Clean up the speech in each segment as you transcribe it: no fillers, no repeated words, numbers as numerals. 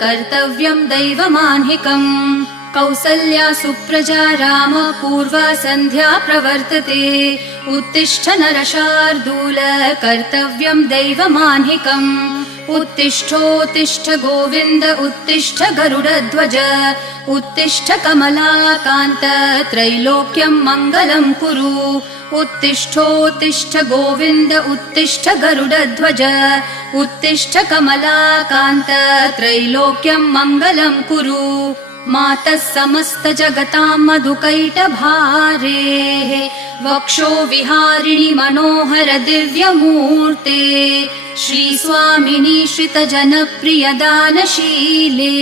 कर्तव्यं दैवमान्हिकम् कौसल्या सुप्रजा राम पूर्वा सन्ध्या प्रवर्तते उत्तिष्ठ नरशार्दूल कर्तव्यं दैवमान्हिकम् उत्तिष्ठोत्तिष्ठ गोविन्द उत्तिष्ठ गरुडध्वज उत्तिष्ठ कमलाकान्त त्रैलोक्यं मङ्गलं कुरु उत्तिष्ठोत्तिष्ठ गोविन्द उत्तिष्ठ गरुडध्वज उत्तिष्ठ कमलाकान्त त्रैलोक्यं मङ्गलं कुरु मातः समस्त जगतां मधुकैटभारेः वक्षो विहारिणि मनोहर दिव्यमूर्ते श्रीस्वामिनि श्रितजनप्रिय दानशीले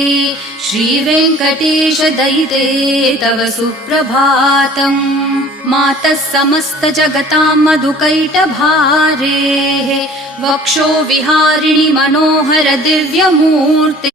श्रीवेङ्कटेश दयिते तव सुप्रभातम् मातः समस्त जगतां मधुकैटभारेः वक्षो विहारिणि मनोहर दिव्यमूर्ते